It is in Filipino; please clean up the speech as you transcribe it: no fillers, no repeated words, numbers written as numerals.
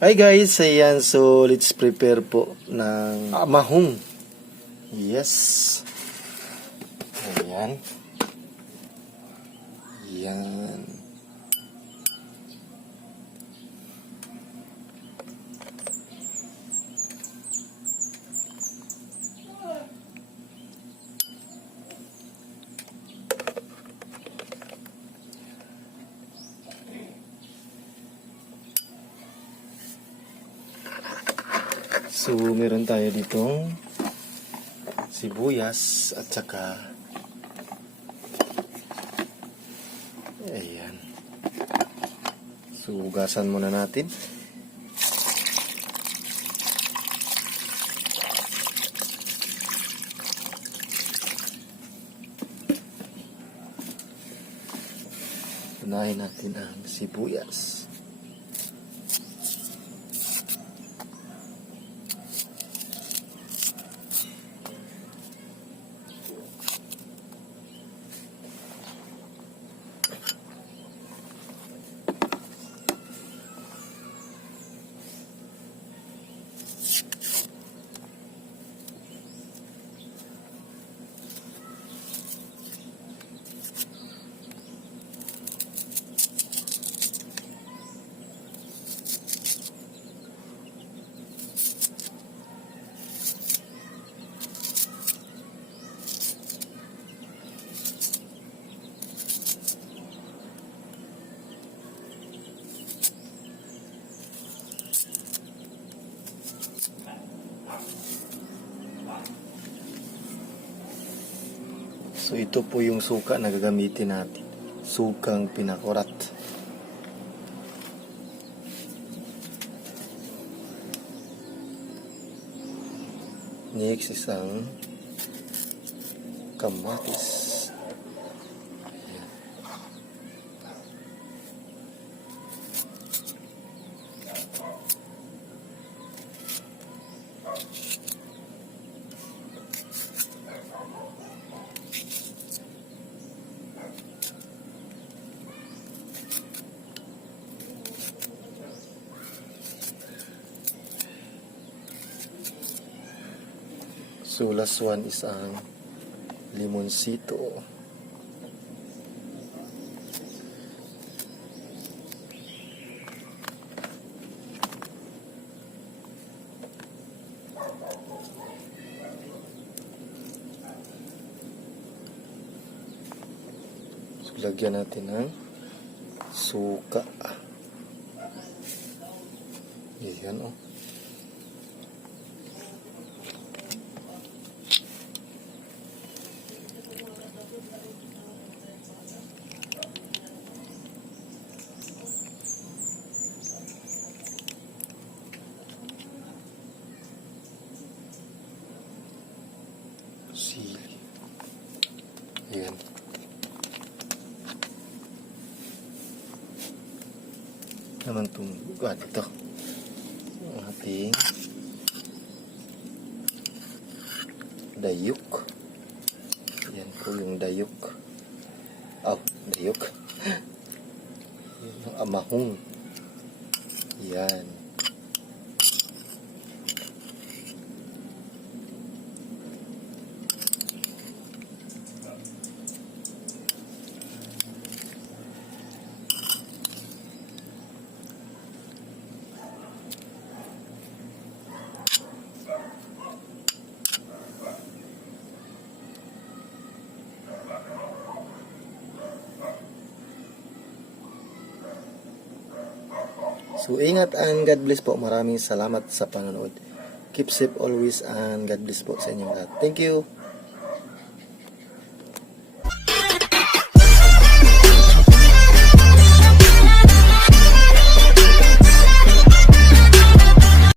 Hi guys, ayan. So, let's prepare po ng mahong. Yes. Ayan. Ayan. So, meron tayo ditong sibuyas at saka ayan. So, hugasan muna natin. Unahin natin ang sibuyas. So, ito po yung suka na gagamitin natin. Sukang pinakurat. Next, isang kamatis. So, last one is ang limonsito. So, lagyan natin ng suka. Yan o. Sili. Ayan. Naman itong ito. Ang ating dayuk. Ayan po yung dayuk. Dayuk. Yung amahong. Ayan. So, ingat and God bless po. Maraming salamat sa panonood. Keep safe always and God bless po sa inyong lahat. Thank you.